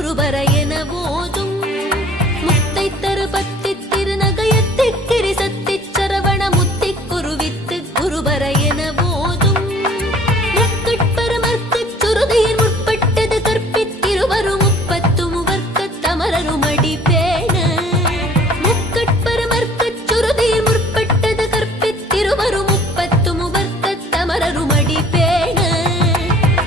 குருபர என போதும் முத்தை தரு பத்தி திருநகையத்தி கிரிசத்தி சரவண முத்தி குருவித்து குருபர என போதும் முக்கட்பரமர்க்கு சுருதியின் முற்பட்டது கற்பித்திருவரும் முப்பத்து முவர்க்க தமரரும் அடி பேண முக்கட்பரமர்க்கு சுருதியின் முற்பட்டது கற்பித்திருவரும் முப்பத்து முவர்க்க தமரரும் அடி பேண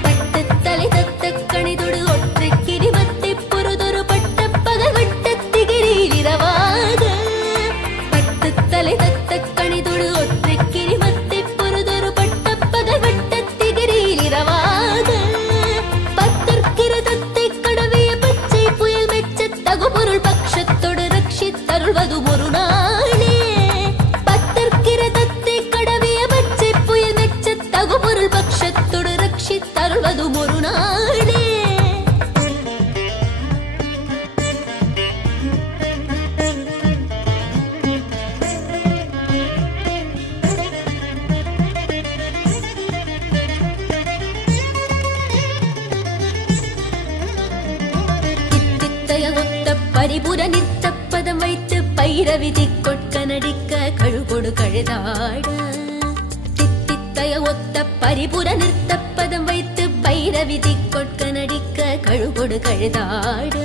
பட்டு தலை தத்த கணிதொடு ஒற்றை கிரிவத்தை பொறுதொரு பட்ட பகல் வட்டத்திகிரியில் இரவாக பட்டு தலை தத்த கணிதொடு ஒற்றை கிரிவத்தை பொறுதொரு பட்ட பகல் வட்டத்திகிரியில் இரவாக பத்தற்கிரதத்தை கடவிய பச்சை புயல் மெச்ச தகுபொருள் பட்சத்தொடு ரட்சித்தருள்வது ஒரு நாளே பத்தற்கிரதத்தை கடவிய பச்சை புயல் மெச்ச தகுபொருள் பட்சத்தொடு ரட்சித்தருள்வது ஒரு நாளே தித்தித்தய ஒத்த பரிபுர நித்த பதம் வைத்து பைரவிதி கொட்க நடிக்க கழுகொடு கழுதாட தித்தித்தய ஒத்த பரிபுர நிறுத்த பதம் வைத்து பைரவிதி கொட்க நடிக்க கழுகொடு கழுதாட